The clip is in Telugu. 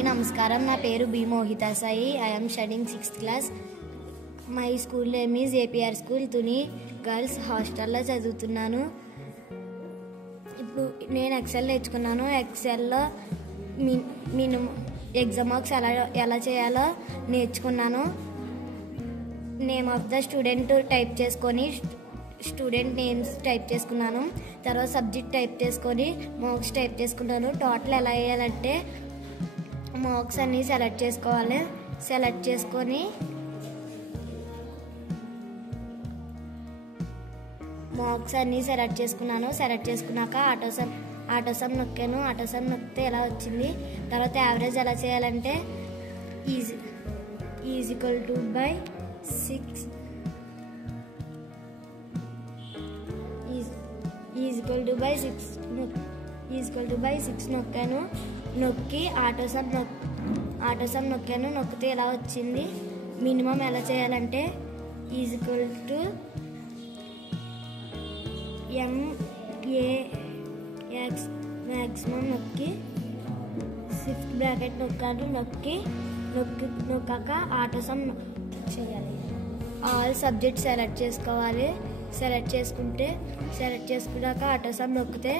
అందరికీ నమస్కారం. నా పేరు B Mohita Sai. I am studying 6th class. My school name is APR school, Tuni girls హాస్టల్లో చదువుతున్నాను. ఇప్పుడు నేను ఎక్సెల్ నేర్చుకున్నాను. ఎక్సెల్లో ఎగ్జామ్ మార్క్స్ ఎలా చేయాలో నేర్చుకున్నాను. Name of the student type చేసుకొని స్టూడెంట్ నేమ్స్ టైప్ చేసుకున్నాను. తర్వాత సబ్జెక్ట్ టైప్ చేసుకొని మార్క్స్ టైప్ చేసుకున్నాను. టోటల్ ఎలా వేయాలంటే మార్క్స్ అన్నీ సెలెక్ట్ చేసుకోవాలి. సెలెక్ట్ చేసుకొని మార్క్స్ అన్నీ సెలెక్ట్ చేసుకున్నాను. సెలెక్ట్ చేసుకున్నాక ఆటోసమ్ నొక్కాను. ఆటోసమ్ నొక్కితే ఎలా వచ్చింది. తర్వాత యావరేజ్ ఎలా చేయాలంటే ఈక్వల్ టు బై 6 నొక్కాను. నొక్కి ఆటోసమ్ నొక్కాను. నొక్కితే ఎలా వచ్చింది. మినిమం ఎలా చేయాలంటే ఈక్వల్ టు MAX మ్యాక్సిమం నొక్కి షిఫ్ట్ బ్రాకెట్ నొక్కాను. నొక్కాక ఆటోసమ్ చేయాలి. ఆల్ సబ్జెక్ట్ సెలెక్ట్ చేసుకోవాలి. సెలెక్ట్ చేసుకున్నాక ఆటోసమ్ నొక్కితే